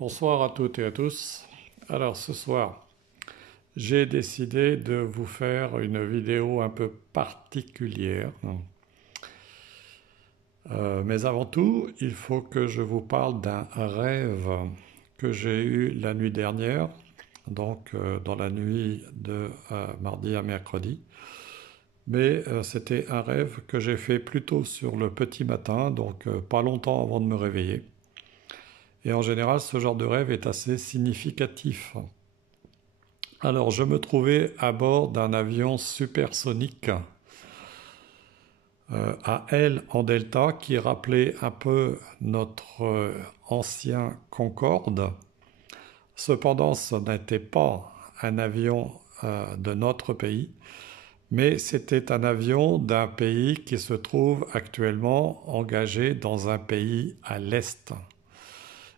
Bonsoir à toutes et à tous. Alors ce soir, j'ai décidé de vous faire une vidéo un peu particulière. Mais avant tout, il faut que je vous parle d'un rêve que j'ai eu la nuit dernière, donc dans la nuit de mardi à mercredi. Mais c'était un rêve que j'ai fait plutôt sur le petit matin, donc pas longtemps avant de me réveiller. Et en général, ce genre de rêve est assez significatif. Alors, je me trouvais à bord d'un avion supersonique à aile en delta qui rappelait un peu notre ancien Concorde. Cependant, ce n'était pas un avion de notre pays, mais c'était un avion d'un pays qui se trouve actuellement engagé dans un pays à l'est.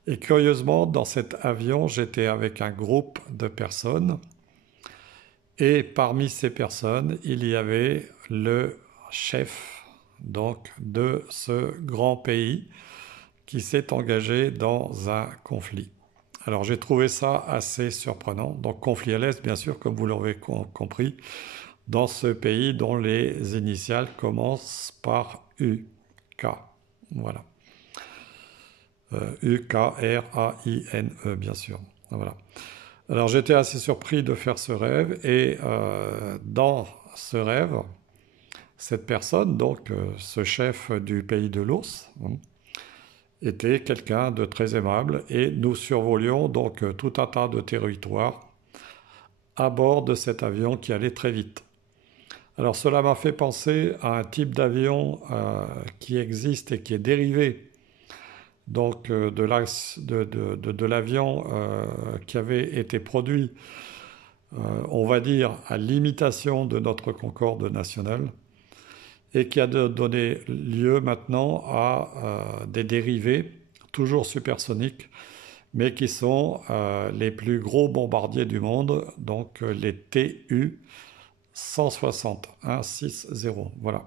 Et curieusement, dans cet avion, j'étais avec un groupe de personnes. Et parmi ces personnes, il y avait le chef donc de ce grand pays qui s'est engagé dans un conflit. Alors j'ai trouvé ça assez surprenant. Donc conflit à l'Est, bien sûr, comme vous l'aurez compris, dans ce pays dont les initiales commencent par UK. Voilà. Ukraine, bien sûr. Voilà. Alors j'étais assez surpris de faire ce rêve et dans ce rêve, cette personne, donc ce chef du pays de l'ours, était quelqu'un de très aimable et nous survolions donc tout un tas de territoires à bord de cet avion qui allait très vite. Alors cela m'a fait penser à un type d'avion qui existe et qui est dérivé donc de l'avion qui avait été produit, on va dire, à l'imitation de notre Concorde nationale et qui a donné lieu maintenant à des dérivés, toujours supersoniques, mais qui sont les plus gros bombardiers du monde, donc les TU 160, 160, voilà.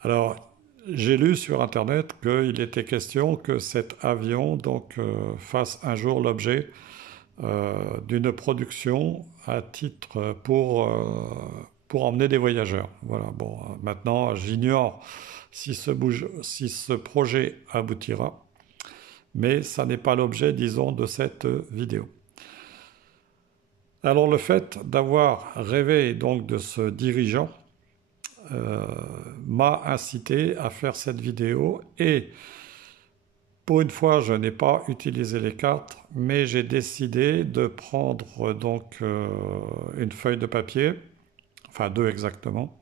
Alors, j'ai lu sur Internet qu'il était question que cet avion donc, fasse un jour l'objet d'une production à titre pour emmener des voyageurs. Voilà. Bon, maintenant, j'ignore si ce projet aboutira, mais ça n'est pas l'objet, disons, de cette vidéo. Alors, le fait d'avoir rêvé donc de ce dirigeant m'a incité à faire cette vidéo et pour une fois je n'ai pas utilisé les cartes mais j'ai décidé de prendre donc une feuille de papier, enfin deux exactement,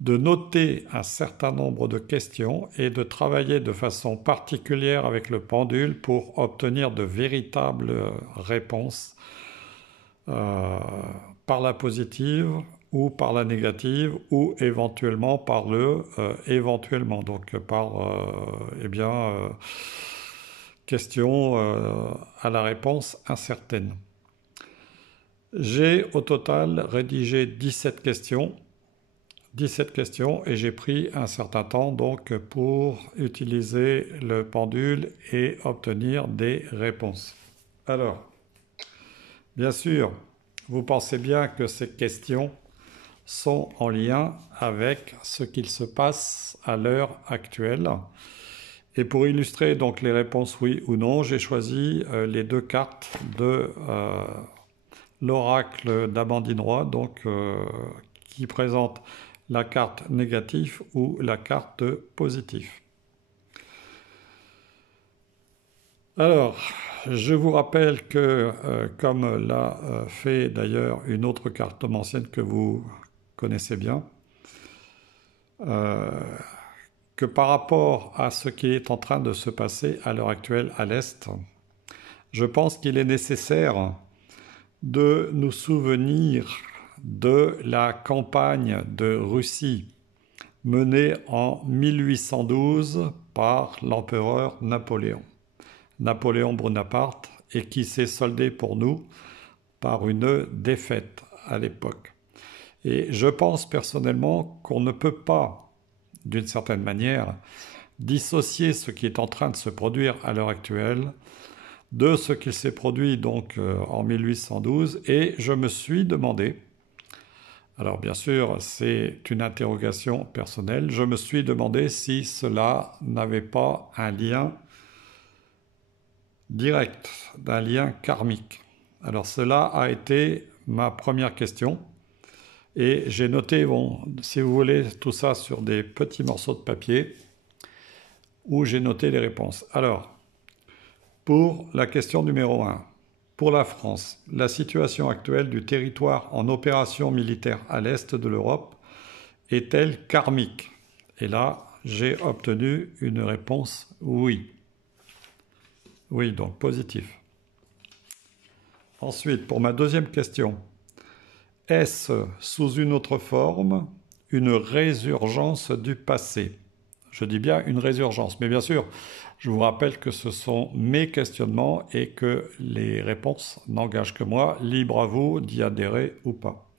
de noter un certain nombre de questions et de travailler de façon particulière avec le pendule pour obtenir de véritables réponses par la positive ou par la négative ou éventuellement par le éventuellement, donc par question à la réponse incertaine. J'ai au total rédigé 17 questions et j'ai pris un certain temps donc pour utiliser le pendule et obtenir des réponses. Alors, bien sûr, vous pensez bien que ces questions sont en lien avec ce qu'il se passe à l'heure actuelle. Et pour illustrer donc les réponses oui ou non, j'ai choisi les deux cartes de l'oracle d'Amandine-Roy, donc qui présente la carte négative ou la carte positive. Alors, je vous rappelle que, comme l'a fait d'ailleurs une autre carte ancienne que vous connaissez bien, que par rapport à ce qui est en train de se passer à l'heure actuelle à l'Est, je pense qu'il est nécessaire de nous souvenir de la campagne de Russie menée en 1812 par l'empereur Napoléon Bonaparte, et qui s'est soldée pour nous par une défaite à l'époque. Et je pense personnellement qu'on ne peut pas, d'une certaine manière, dissocier ce qui est en train de se produire à l'heure actuelle de ce qui s'est produit donc en 1812 et je me suis demandé, alors bien sûr c'est une interrogation personnelle, je me suis demandé si cela n'avait pas un lien direct, un lien karmique. Alors cela a été ma première question et j'ai noté, bon, si vous voulez, tout ça sur des petits morceaux de papier où j'ai noté les réponses. Alors, pour la question numéro 1, pour la France, la situation actuelle du territoire en opération militaire à l'est de l'Europe est-elle karmique? Et là, j'ai obtenu une réponse oui. Oui, donc positif. Ensuite, pour ma deuxième question, est-ce sous une autre forme une résurgence du passé? Je dis bien une résurgence, mais bien sûr, je vous rappelle que ce sont mes questionnements et que les réponses n'engagent que moi. Libre à vous d'y adhérer ou pas.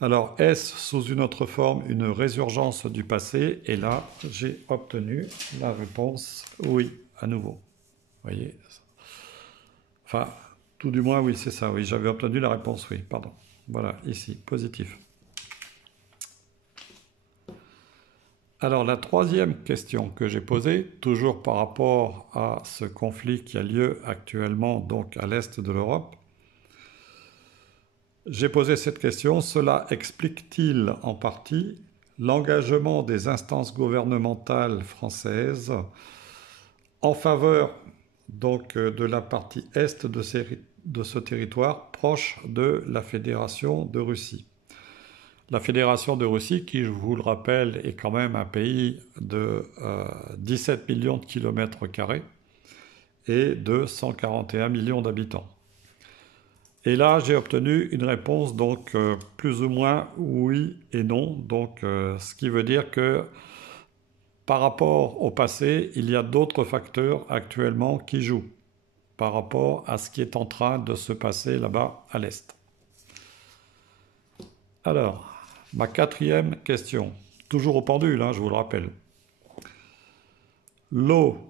Alors, est-ce sous une autre forme une résurgence du passé? Et là, j'ai obtenu la réponse oui, à nouveau. Vous voyez? Enfin, tout du moins, oui, c'est ça. Oui, j'avais obtenu la réponse oui, pardon. Voilà, ici, positif. Alors la troisième question que j'ai posée, toujours par rapport à ce conflit qui a lieu actuellement donc à l'est de l'Europe, j'ai posé cette question, cela explique-t-il en partie l'engagement des instances gouvernementales françaises en faveur donc de la partie est de ce territoire proche de la Fédération de Russie? La Fédération de Russie, qui, je vous le rappelle, est quand même un pays de 17 millions de kilomètres carrés et de 141 millions d'habitants. Et là, j'ai obtenu une réponse donc plus ou moins oui et non. Donc, ce qui veut dire que par rapport au passé, il y a d'autres facteurs actuellement qui jouent par rapport à ce qui est en train de se passer là-bas à l'est. Alors, ma quatrième question, toujours au pendule, hein, je vous le rappelle. L'OTAN,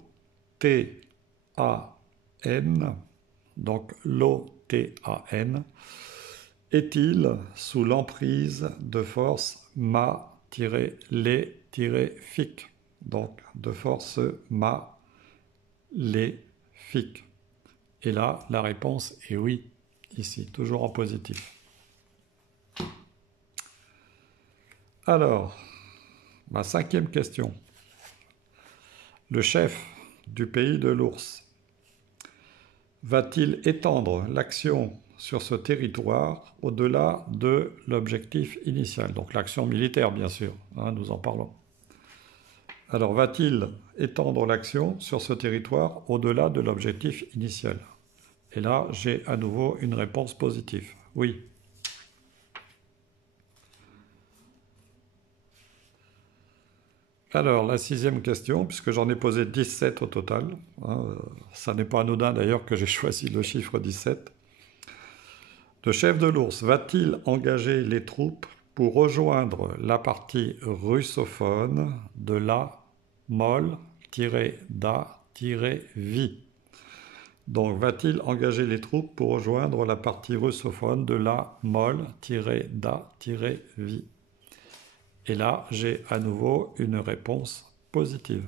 donc l'OTAN, est-il sous l'emprise de forces maléfiques, donc de forces maléfiques? Et là, la réponse est oui, ici, toujours en positif. Alors, ma cinquième question. Le chef du pays de l'ours va-t-il étendre l'action sur ce territoire au-delà de l'objectif initial? Donc l'action militaire, bien sûr, hein, nous en parlons. Alors, va-t-il étendre l'action sur ce territoire au-delà de l'objectif initial? Et là, j'ai à nouveau une réponse positive. Oui. Alors, la sixième question, puisque j'en ai posé 17 au total, hein, ça n'est pas anodin d'ailleurs que j'ai choisi le chiffre 17. Le chef de l'ours va-t-il engager les troupes pour rejoindre la partie russophone de la MOL-DA-VI? Donc, va-t-il engager les troupes pour rejoindre la partie russophone de la MOL-DA-VI? Et là, j'ai à nouveau une réponse positive.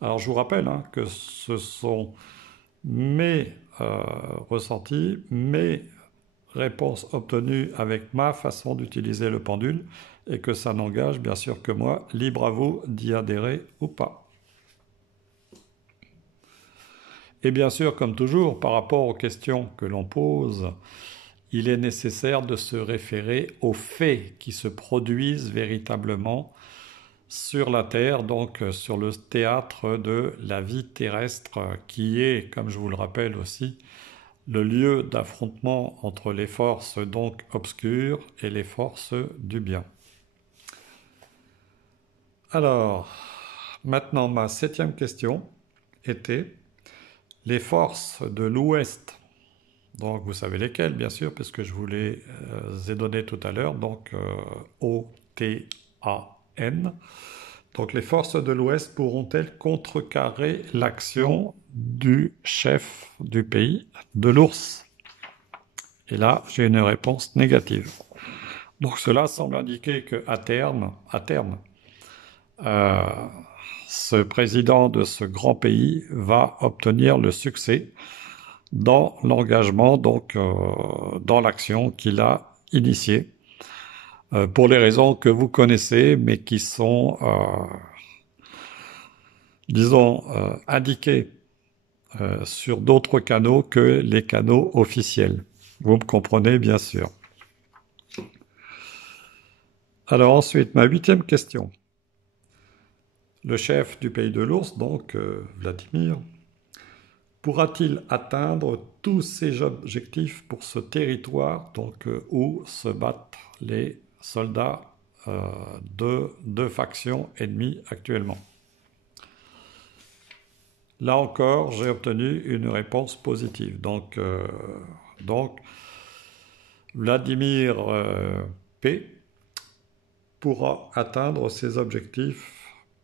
Alors, je vous rappelle hein, que ce sont mes ressentis, mes réponses obtenues avec ma façon d'utiliser le pendule et que ça n'engage bien sûr que moi. Libre à vous d'y adhérer ou pas. Et bien sûr, comme toujours, par rapport aux questions que l'on pose, il est nécessaire de se référer aux faits qui se produisent véritablement sur la Terre, donc sur le théâtre de la vie terrestre, qui est, comme je vous le rappelle aussi, le lieu d'affrontement entre les forces donc obscures et les forces du bien. Alors, maintenant ma septième question était les forces de l'Ouest. Donc vous savez lesquelles, bien sûr, puisque je vous les ai données tout à l'heure, donc OTAN. Donc les forces de l'Ouest pourront-elles contrecarrer l'action du chef du pays de l'ours? Et là, j'ai une réponse négative. Donc cela semble indiquer qu'à terme, euh, ce président de ce grand pays va obtenir le succès dans l'engagement, donc dans l'action qu'il a initiée, pour les raisons que vous connaissez, mais qui sont, disons, indiquées sur d'autres canaux que les canaux officiels. Vous me comprenez, bien sûr. Alors ensuite, ma 8e question. Le chef du pays de l'ours, donc Vladimir, pourra-t-il atteindre tous ses objectifs pour ce territoire, donc où se battent les soldats de deux factions ennemies actuellement? Là encore, j'ai obtenu une réponse positive. Donc Vladimir P pourra atteindre ses objectifs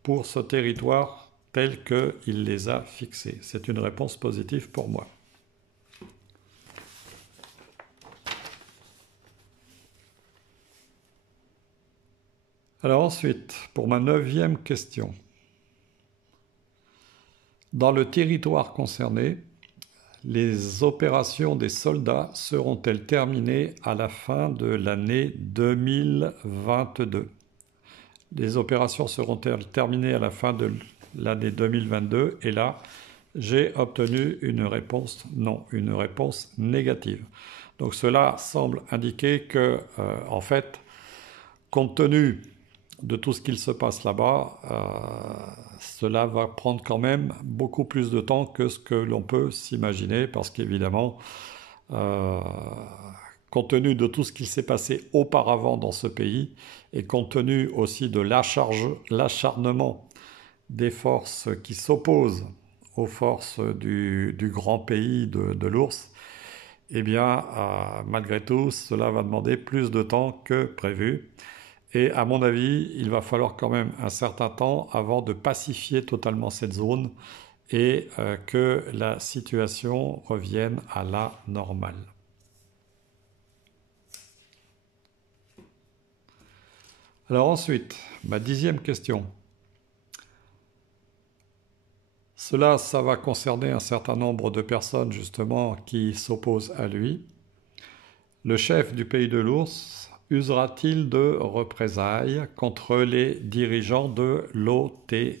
pour ce territoire tel qu'il les a fixés. C'est une réponse positive pour moi. Alors ensuite, pour ma 9e question. Dans le territoire concerné, les opérations des soldats seront-elles terminées à la fin de l'année 2022? Les opérations seront-elles terminées à la fin de l'année 2022? Et là, j'ai obtenu une réponse non, une réponse négative. Donc cela semble indiquer que, en fait, compte tenu de tout ce qu'il se passe là-bas, cela va prendre quand même beaucoup plus de temps que ce que l'on peut s'imaginer, parce qu'évidemment, euh, compte tenu de tout ce qui s'est passé auparavant dans ce pays, et compte tenu aussi de l'acharnement des forces qui s'opposent aux forces du grand pays de l'ours, eh bien, malgré tout, cela va demander plus de temps que prévu. Et à mon avis, il va falloir quand même un certain temps avant de pacifier totalement cette zone et que la situation revienne à la normale. Alors ensuite, ma 10e question. Ça va concerner un certain nombre de personnes justement qui s'opposent à lui. Le chef du pays de l'ours usera-t-il de représailles contre les dirigeants de l'OTAN?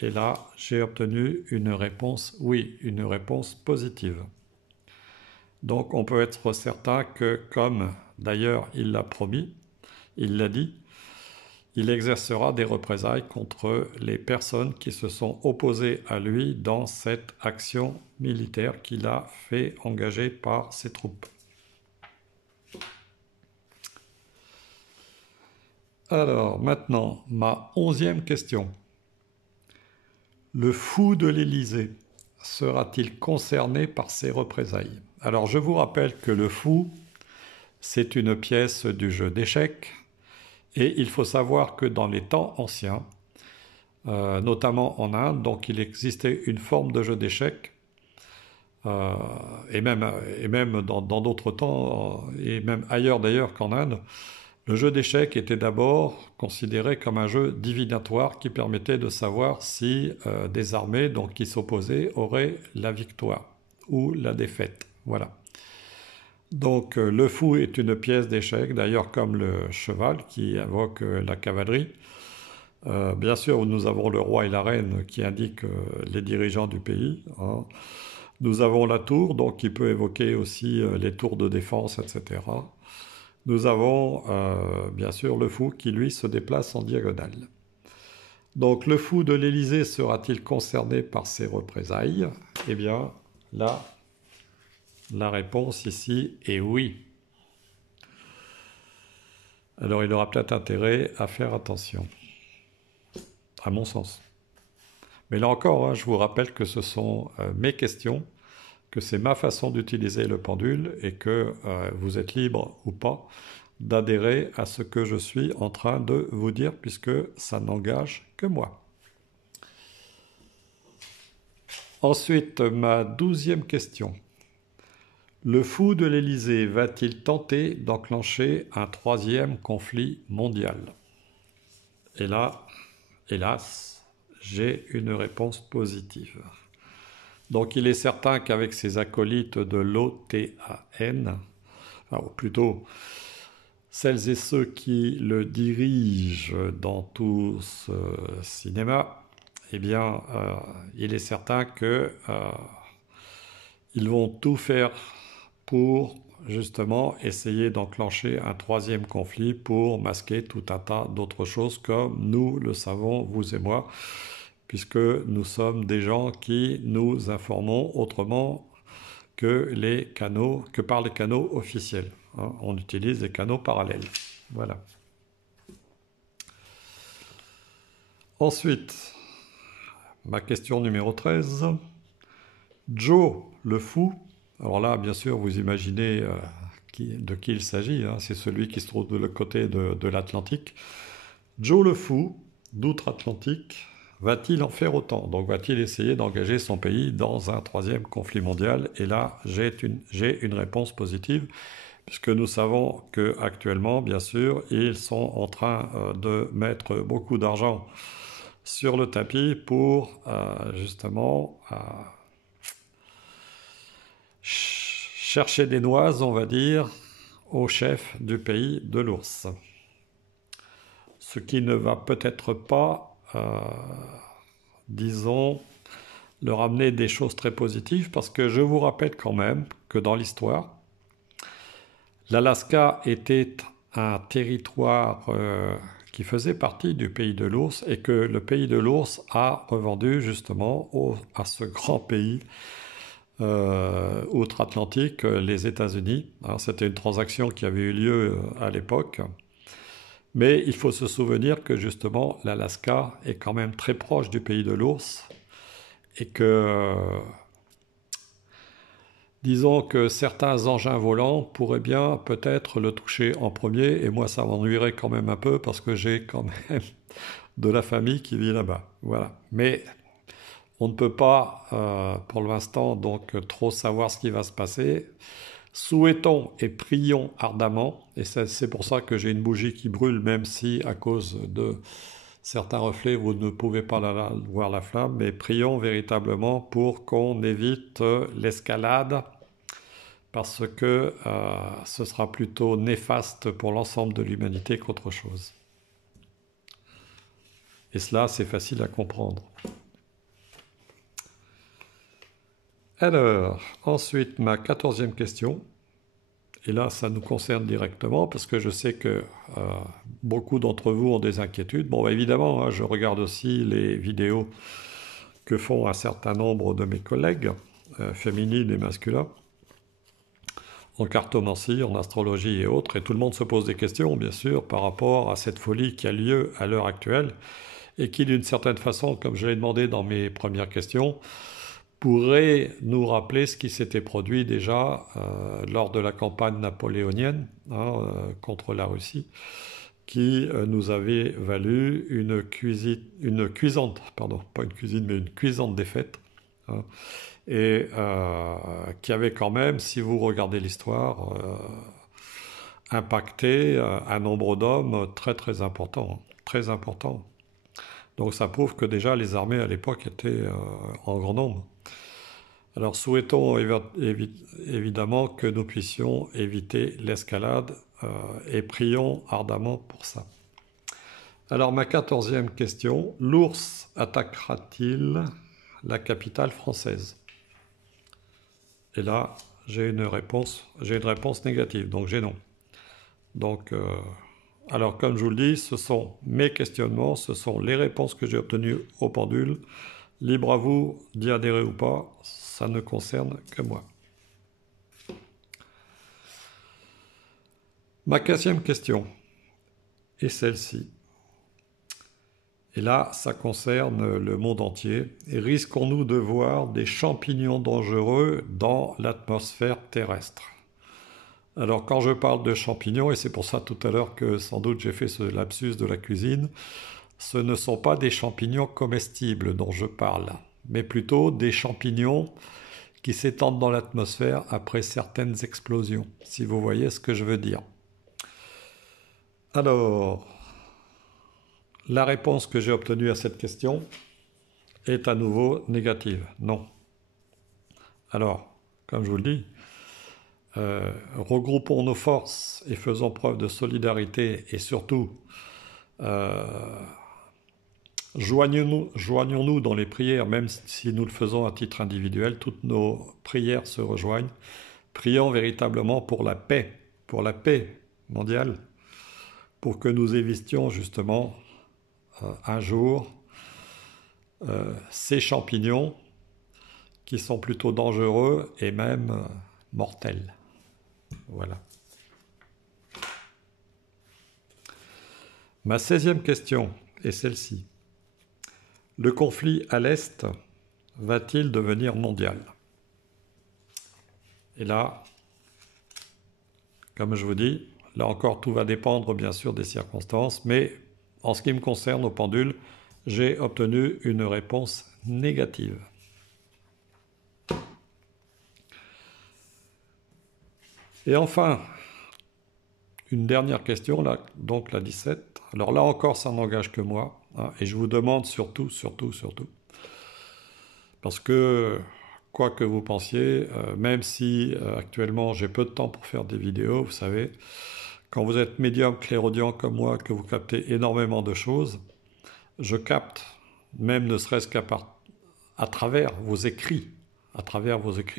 Et là, j'ai obtenu une réponse oui, une réponse positive. Donc on peut être certain que, comme d'ailleurs il l'a promis, il l'a dit, il exercera des représailles contre les personnes qui se sont opposées à lui dans cette action militaire qu'il a fait engager par ses troupes. Alors maintenant, ma 11e question. Le fou de l'Élysée sera-t-il concerné par ces représailles? Alors je vous rappelle que le fou, c'est une pièce du jeu d'échecs, et il faut savoir que dans les temps anciens, notamment en Inde, donc il existait une forme de jeu d'échecs, et même dans d'autres temps, et même ailleurs d'ailleurs qu'en Inde, le jeu d'échecs était d'abord considéré comme un jeu divinatoire qui permettait de savoir si des armées donc, qui s'opposaient auraient la victoire ou la défaite. Voilà. Donc le fou est une pièce d'échecs, d'ailleurs comme le cheval qui invoque la cavalerie. Bien sûr, nous avons le roi et la reine qui indiquent les dirigeants du pays, hein. Nous avons la tour, donc qui peut évoquer aussi les tours de défense, etc. Nous avons bien sûr le fou qui lui se déplace en diagonale. Donc le fou de l'Élysée sera-t-il concerné par ces représailles? Eh bien là, la réponse ici est oui. Alors il aura peut-être intérêt à faire attention, à mon sens. Mais là encore, hein, je vous rappelle que ce sont mes questions, que c'est ma façon d'utiliser le pendule et que vous êtes libre ou pas d'adhérer à ce que je suis en train de vous dire puisque ça n'engage que moi. Ensuite, ma 12e question. Le fou de l'Élysée va-t-il tenter d'enclencher un troisième conflit mondial? Et là, hélas, j'ai une réponse positive. Donc il est certain qu'avec ses acolytes de l'OTAN, ou plutôt celles et ceux qui le dirigent dans tout ce cinéma, eh bien, il est certain que ils vont tout faire pour justement essayer d'enclencher un troisième conflit pour masquer tout un tas d'autres choses comme nous le savons, vous et moi, puisque nous sommes des gens qui nous informons autrement que par les canaux officiels. Hein. On utilise des canaux parallèles. Voilà. Ensuite, ma question numéro 13. Joe le fou. Alors là, bien sûr, vous imaginez de qui il s'agit. Hein. C'est celui qui se trouve de l'autre côté de l'Atlantique. Joe le fou, d'outre-Atlantique, va-t-il en faire autant? Donc va-t-il essayer d'engager son pays dans un troisième conflit mondial? Et là, j'ai une réponse positive, puisque nous savons qu'actuellement, bien sûr, ils sont en train de mettre beaucoup d'argent sur le tapis pour justement chercher des noises, on va dire, au chef du pays de l'ours. Ce qui ne va peut-être pas, disons, leur amener des choses très positives, parce que je vous rappelle quand même que dans l'histoire, l'Alaska était un territoire qui faisait partie du pays de l'ours et que le pays de l'ours a revendu justement à ce grand pays outre-Atlantique, les États-Unis. C'était une transaction qui avait eu lieu à l'époque. Mais il faut se souvenir que justement l'Alaska est quand même très proche du pays de l'ours et que disons que certains engins volants pourraient bien peut-être le toucher en premier, et moi ça m'ennuierait quand même un peu parce que j'ai quand même de la famille qui vit là-bas. Voilà. Mais on ne peut pas pour l'instant donc trop savoir ce qui va se passer. Souhaitons et prions ardemment, et c'est pour ça que j'ai une bougie qui brûle, même si à cause de certains reflets vous ne pouvez pas voir la flamme, mais prions véritablement pour qu'on évite l'escalade, parce que ce sera plutôt néfaste pour l'ensemble de l'humanité qu'autre chose. Et cela, c'est facile à comprendre. Alors, ensuite, ma 14e question, et là, ça nous concerne directement, parce que je sais que beaucoup d'entre vous ont des inquiétudes. Bon, évidemment, hein, je regarde aussi les vidéos que font un certain nombre de mes collègues, féminines et masculins, en cartomancie, en astrologie et autres, et tout le monde se pose des questions, bien sûr, par rapport à cette folie qui a lieu à l'heure actuelle, et qui, d'une certaine façon, comme je l'ai demandé dans mes premières questions, pourrait nous rappeler ce qui s'était produit déjà lors de la campagne napoléonienne contre la Russie, qui nous avait valu une cuisante défaite, hein, et qui avait quand même, si vous regardez l'histoire, impacté un nombre d'hommes très très important, très important. Donc ça prouve que déjà les armées à l'époque étaient en grand nombre. Alors souhaitons évidemment que nous puissions éviter l'escalade et prions ardemment pour ça. Alors ma 14e question, l'ours attaquera-t-il la capitale française? Et là, j'ai une réponse négative, donc j'ai non. Donc, alors comme je vous le dis, ce sont mes questionnements, ce sont les réponses que j'ai obtenues au pendule. Libre à vous d'y adhérer ou pas, ça ne concerne que moi. Ma 15e question est celle-ci. Et là, ça concerne le monde entier. Et risquons-nous de voir des champignons dangereux dans l'atmosphère terrestre? Alors, quand je parle de champignons, et c'est pour ça tout à l'heure que sans doute j'ai fait ce lapsus de la cuisine, ce ne sont pas des champignons comestibles dont je parle. mais plutôt des champignons qui s'étendent dans l'atmosphère après certaines explosions, si vous voyez ce que je veux dire. Alors, la réponse que j'ai obtenue à cette question est à nouveau négative. Non. Alors, comme je vous le dis, regroupons nos forces et faisons preuve de solidarité et surtout euh, joignons-nous dans les prières, même si nous le faisons à titre individuel, toutes nos prières se rejoignent. Prions véritablement pour la paix mondiale, pour que nous évitions justement un jour ces champignons qui sont plutôt dangereux et même mortels. Voilà. Ma 16e question est celle-ci. Le conflit à l'Est va-t-il devenir mondial? Et là, comme je vous dis, là encore tout va dépendre bien sûr des circonstances, mais en ce qui me concerne au pendule, j'ai obtenu une réponse négative. Et enfin, une dernière question, là, donc la 17. Alors là encore, ça n'engage que moi, hein, et je vous demande surtout, parce que, quoi que vous pensiez, même si actuellement j'ai peu de temps pour faire des vidéos, vous savez, quand vous êtes médium clairaudient comme moi, que vous captez énormément de choses, je capte, même ne serait-ce à travers vos écrits,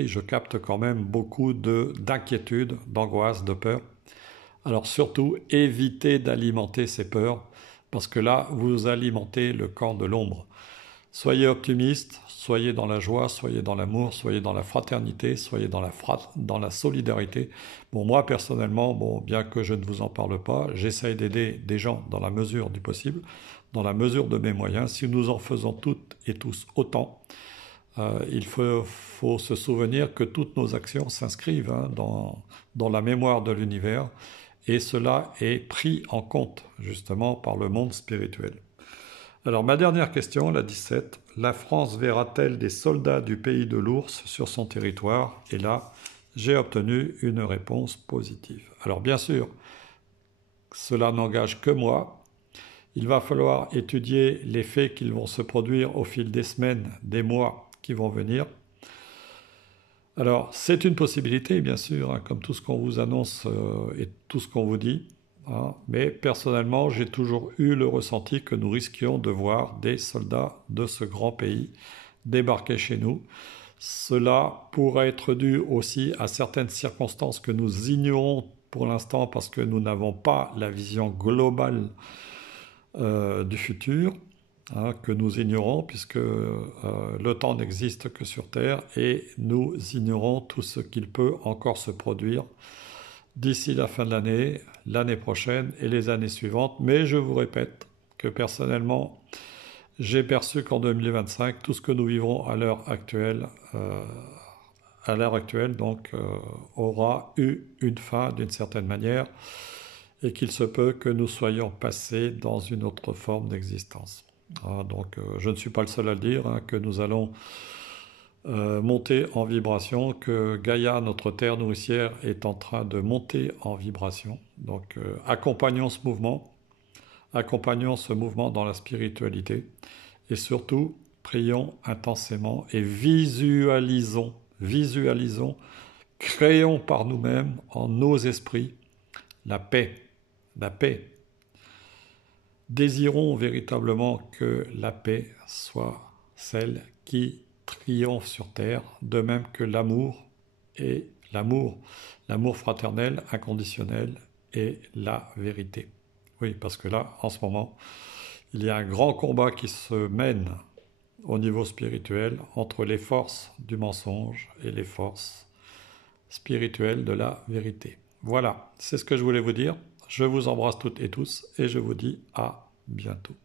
je capte quand même beaucoup d'inquiétudes, d'angoisse, de peur. Alors surtout, évitez d'alimenter ces peurs, parce que là, vous alimentez le camp de l'ombre. Soyez optimiste, soyez dans la joie, soyez dans l'amour, soyez dans la fraternité, soyez dans la solidarité. Bon, moi personnellement, bon, bien que je ne vous en parle pas, j'essaye d'aider des gens dans la mesure du possible, dans la mesure de mes moyens. Si nous en faisons toutes et tous autant, il faut se souvenir que toutes nos actions s'inscrivent dans la mémoire de l'univers, et cela est pris en compte justement par le monde spirituel. Alors ma dernière question, la 17, la France verra-t-elle des soldats du pays de l'ours sur son territoire? Et là, j'ai obtenu une réponse positive. Alors bien sûr, cela n'engage que moi. Il va falloir étudier les faits qui vont se produire au fil des semaines, des mois qui vont venir. Alors c'est une possibilité bien sûr, hein, comme tout ce qu'on vous annonce et tout ce qu'on vous dit. Hein, mais personnellement, j'ai toujours eu le ressenti que nous risquions de voir des soldats de ce grand pays débarquer chez nous. Cela pourrait être dû aussi à certaines circonstances que nous ignorons pour l'instant parce que nous n'avons pas la vision globale du futur, hein, que nous ignorons puisque le temps n'existe que sur Terre et nous ignorons tout ce qu'il peut encore se produire d'ici la fin de l'année, l'année prochaine et les années suivantes. Mais je vous répète que personnellement, j'ai perçu qu'en 2025, tout ce que nous vivrons à l'heure actuelle, donc, aura eu une fin d'une certaine manière et qu'il se peut que nous soyons passés dans une autre forme d'existence. Ah, donc, je ne suis pas le seul à le dire, hein, que nous allons monter en vibration, que Gaïa, notre terre nourricière, est en train de monter en vibration. Donc accompagnons ce mouvement dans la spiritualité et surtout prions intensément et visualisons, créons par nous-mêmes en nos esprits la paix. Désirons véritablement que la paix soit celle qui triomphe sur terre, de même que l'amour fraternel, inconditionnel et la vérité. Oui, parce que là, en ce moment, il y a un grand combat qui se mène au niveau spirituel entre les forces du mensonge et les forces spirituelles de la vérité. Voilà, c'est ce que je voulais vous dire. Je vous embrasse toutes et tous et je vous dis à bientôt.